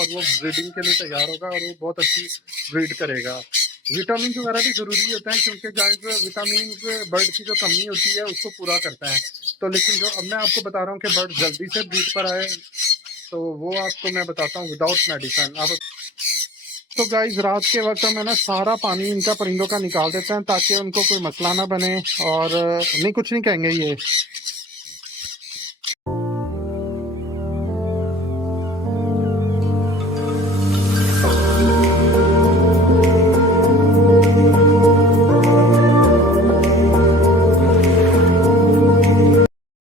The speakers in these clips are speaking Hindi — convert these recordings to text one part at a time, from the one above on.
और वो ब्रीडिंग के लिए तैयार होगा और वो बहुत अच्छी ब्रीड करेगा। विटामिन वगैरह भी ज़रूरी होते हैं क्योंकि गाइस विटामिन बर्ड की जो कमी होती है उसको पूरा करता है। तो लेकिन जो अब मैं आपको बता रहा हूँ कि बर्ड जल्दी से ब्रीड पर आए, तो वो आपको मैं बताता हूँ विदाउट मेडिसिन। आप तो गाइस रात के वक्त हम है ना सारा पानी इनका परिंदों का निकाल देते हैं ताकि उनको कोई मसला ना बने। और नहीं, कुछ नहीं कहेंगे ये।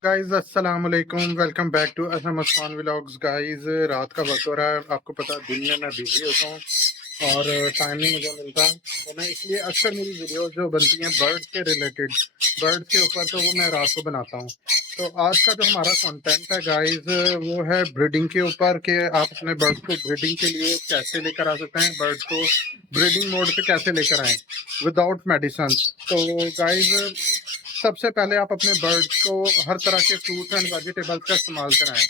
गाइस अस्सलाम वालेकुम, welcome back to Asam Usman vlogs. Guys रात का वक्त हो रहा है, आपको पता है दिन में मैं बिजी होता हूँ और टाइम नहीं मुझे मिलता, तो मैं इसलिए अक्सर मेरी वीडियो जो बनती हैं बर्ड्स के रिलेटेड, बर्ड्स के ऊपर, तो वो मैं रात को बनाता हूँ। तो आज का जो हमारा कंटेंट है गाइस वो है ब्रीडिंग के ऊपर, कि आप अपने बर्ड्स को ब्रीडिंग के लिए कैसे लेकर आ सकते हैं, बर्ड्स को ब्रीडिंग मोड पे कैसे लेकर आएँ विदाउट मेडिसिन। तो गाइस सबसे पहले आप अपने बर्ड्स को हर तरह के फ्रूट्स एंड वेजिटेबल्स का इस्तेमाल कराएं।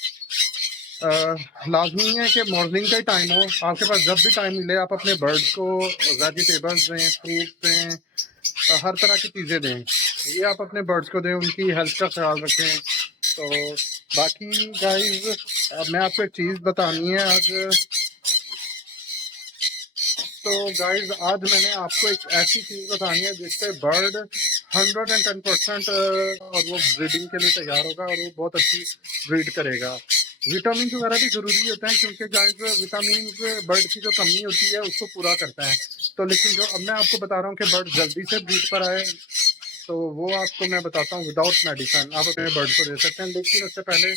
लाजमी है कि मॉर्निंग का ही टाइम हो, आपके पास जब भी टाइम मिले आप अपने बर्ड्स को वेजिटेबल्स दें, फ्रूट्स दें, हर तरह की चीज़ें दें। ये आप अपने बर्ड्स को दें, उनकी हेल्थ का ख्याल रखें। तो बाकी गाइस मैं आपको एक चीज़ बतानी है आज। तो गाइज आज मैंने आपको एक ऐसी चीज़ बतानी है जिससे बर्ड 110% और वो ब्रीडिंग के लिए तैयार होगा और वो बहुत अच्छी ब्रीड करेगा। विटामिन वगैरह भी ज़रूरी होते हैं क्योंकि गाइज विटामिन बर्ड की जो कमी होती है उसको पूरा करता है। तो लेकिन जो अब मैं आपको बता रहा हूँ कि बर्ड जल्दी से ब्रीड पर आए, तो वो आपको मैं बताता हूँ विदाउट मेडिसिन आप अपने बर्ड को दे सकते हैं। लेकिन उससे पहले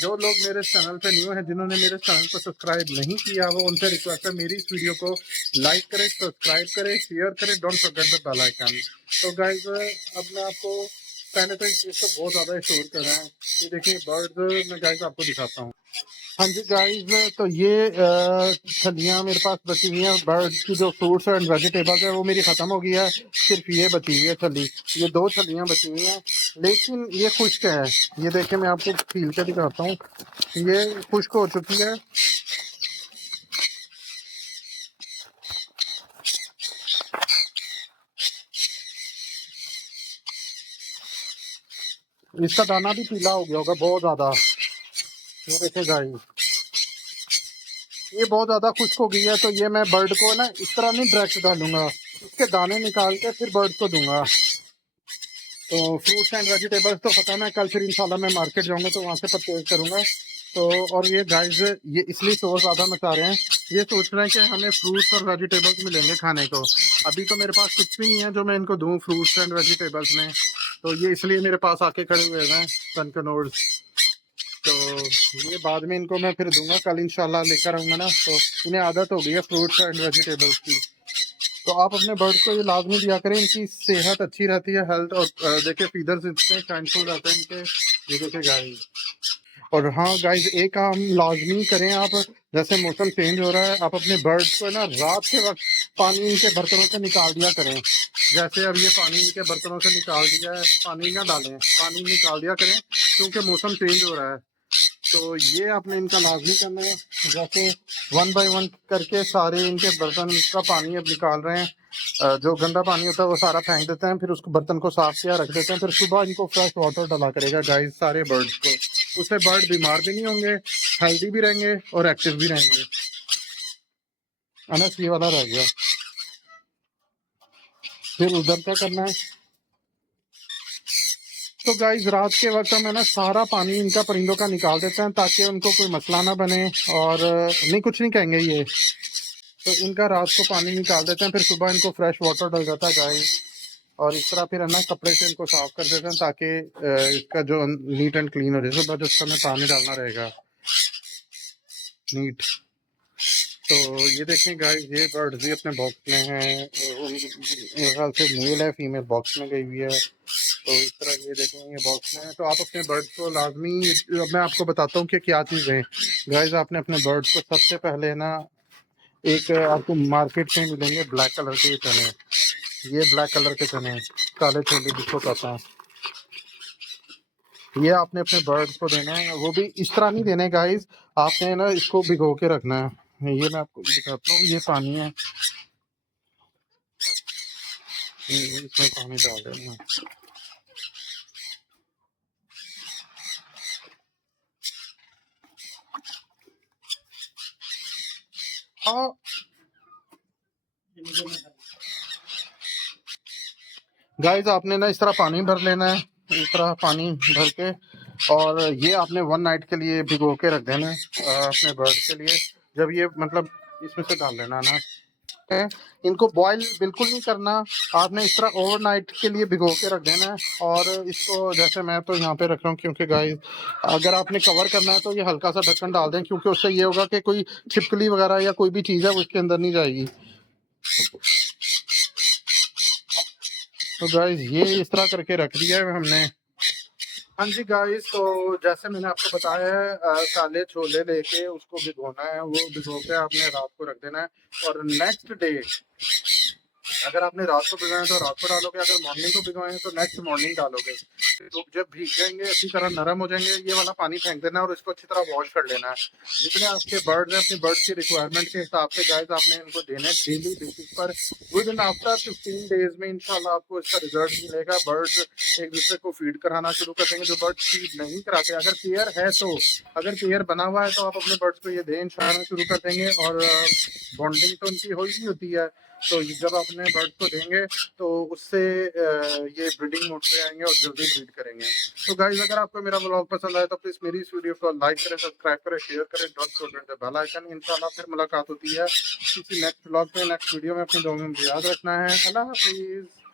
जो लोग मेरे चैनल पे न्यू हैं, जिन्होंने मेरे चैनल को सब्सक्राइब नहीं किया, वो उनसे रिक्वेस्ट है मेरी इस वीडियो को लाइक करें, सब्सक्राइब करें, शेयर करें, don't forget the bell icon. तो गाइज अब मैं आपको पहले तो इस चीज़ को बहुत ज़्यादा स्टोर कर रहे हैं। ये देखिए बर्ड मैं गाइज आपको दिखाता हूँ। हाँ जी गाइस, तो ये छलियाँ मेरे पास बची हुई हैं बर्ड्स की, जो फ्रूट्स एंड वेजिटेबल्स है वो मेरी ख़त्म हो गई है, सिर्फ ये बची हुई है छली। ये दो छलियाँ बची हुई हैं लेकिन ये खुश्क है। ये देखें, मैं आपको छील के दिखाता हूँ, ये खुश्क हो चुकी है। इसका दाना भी पीला हो गया होगा बहुत ज़्यादा। ये देखें गाइस, ये बहुत ज़्यादा खुश्क हो गई है। तो ये मैं बर्ड को ना इस तरह नहीं डायरेक्ट डालूंगा, इसके दाने निकाल के फिर बर्ड को दूंगा। तो फ्रूट्स एंड वेजिटेबल्स तो पता है, कल फिर इंशाल्लाह मैं मार्केट जाऊंगा तो वहाँ से परचेज करूंगा। तो और ये गाइस ये इसलिए शोर ज़्यादा मचा रहे हैं, ये सोच रहे हैं कि हमें फ्रूट्स और वेजिटेबल्स मिलेंगे खाने को। अभी तो मेरे पास कुछ भी नहीं है जो मैं इनको दूं फ्रूट्स एंड वेजिटेबल्स में, तो ये इसलिए मेरे पास आके खड़े हुए हैं कनकनोड्स। तो ये बाद में इनको मैं फिर दूंगा, कल इंशाल्लाह लेकर आऊँगा ना। तो इन्हें आदत हो गई है फ्रूट्स एंड वेजिटेबल्स की। तो आप अपने बर्ड्स को ये लाजमी दिया करें, इनकी सेहत अच्छी रहती है, हेल्थ। और देखिए फीदर्स इतने शाइनफुल रहते हैं इनके, ये देखिए गाइस। और हाँ गाइस, एक काम लाजमी करें आप, जैसे मौसम चेंज हो रहा है, आप अपने बर्ड्स को ना रात के वक्त पानी इनके बर्तनों से निकाल दिया करें। जैसे अब ये पानी इनके बर्तनों से निकाल दिया है, पानी ना डालें, पानी निकाल दिया करें क्योंकि मौसम चेंज हो रहा है। तो ये आपने इनका लाजमी करना है। जैसे वन बाय वन करके सारे इनके बर्तन का पानी अब निकाल रहे हैं। जो गंदा पानी होता है वो सारा फेंक देते हैं, फिर उसको बर्तन को साफ किया रख देते हैं, फिर सुबह इनको फ्रेश वाटर डाला करेगा गाइस सारे बर्ड्स को। उससे बर्ड बीमार भी नहीं होंगे, हेल्दी भी रहेंगे और एक्टिव भी रहेंगे। अनस ये वाला रह गया, फिर उधर क्या करना है। तो गाइस रात के वक्त हम है ना सारा पानी इनका परिंदों का निकाल देते हैं ताकि उनको कोई मसला ना बने। और नहीं, कुछ नहीं कहेंगे ये। तो इनका रात को पानी निकाल देते हैं, फिर सुबह इनको फ्रेश वाटर डल जाता है गाइस। और इस तरह फिर है ना कपड़े से इनको साफ कर देते हैं ताकि इसका जो नीट एंड क्लीन हो जाए। सुबह जो इसका में पानी डालना रहेगा नीट। तो ये देखें गाइस, ये बर्ड्स भी अपने बॉक्स में हैं। मेरे ख्याल से मेल है, फीमेल बॉक्स में गई हुई है। तो इस तरह ये देखें, ये बॉक्स में है। तो आप अपने बर्ड्स को लाजमी, अब मैं आपको बताता हूँ कि क्या चीज़ें हैं गाइस। आपने अपने बर्ड्स को सबसे पहले ना, एक आपको मार्केट में मिलेंगे ब्लैक कलर के चने, ये ब्लैक कलर के चने, काले छोले जिसको कहते हैं। ये आपने अपने बर्ड को देना है, वो भी इस तरह नहीं देने गाइस, आपने ना इसको भिगो के रखना है। ये मैं आपको दिखाता हूँ, ये पानी है, इसमें पानी डाल देना है। हाँ गाइस, आपने ना इस तरह पानी भर लेना है, इस तरह पानी भर के, और ये आपने 1 नाइट के लिए भिगो के रख देना है अपने बर्ड के लिए। जब ये मतलब इसमें से डाल देना ना है, इनको बॉईल बिल्कुल नहीं करना, आपने इस तरह ओवरनाइट के लिए भिगो के रख देना है। और इसको जैसे मैं तो यहाँ पे रख रहा हूँ, क्योंकि गाइस अगर आपने कवर करना है तो ये हल्का सा ढक्कन डाल दें, क्योंकि उससे ये होगा कि कोई छिपकली वगैरह या कोई भी चीज़ है वो इसके अंदर नहीं जाएगी। तो गाइस ये इस तरह करके रख दिया है हमने। हाँ जी गाइस, तो जैसे मैंने आपको बताया है, काले छोले लेके उसको भिगोना है, वो भिगो के आपने रात को रख देना है। और नेक्स्ट डे अगर आपने रात को भिगोए तो रात को डालोगे, अगर मॉर्निंग को भिगोए हैं तो नेक्स्ट मॉर्निंग डालोगे। तो जब भीग जाएंगे अच्छी तरह नरम हो जाएंगे, ये वाला पानी फेंक देना है और इसको अच्छी तरह वॉश कर लेना है। जितने आपके बर्ड्स हैं, अपने बर्ड्स की रिक्वायरमेंट के हिसाब से गाइस आपने इनको देना है डेली बेसिस पर। विद इन आफ्टर 15 डेज में इंशाल्लाह आपको इसका रिजल्ट मिलेगा। बर्ड्स एक दूसरे को फीड कराना शुरू कर देंगे। जो बर्ड्स फीड नहीं कराते, अगर पेयर है तो, अगर पेयर बना हुआ है तो आप अपने बर्ड्स को ये दें, इंशाल्लाह शुरू कर देंगे। और बॉन्डिंग तो उनकी हो ही होती है, तो जब अपने बर्ड्स को देंगे तो उससे ये ब्रीडिंग मोड पे आएंगे और जल्दी ब्रीड करेंगे। तो गाइस, अगर आपको मेरा व्लॉग पसंद आए तो प्लीज मेरी इस वीडियो को लाइक करें, सब्सक्राइब करें, शेयर करें, बेल आइकन। इंशाल्लाह फिर मुलाकात होती है किसी नेक्स्ट व्लॉग में, नेक्स्ट वीडियो में। अपने दुआ में याद रखना है। अल्लाह हाफिज।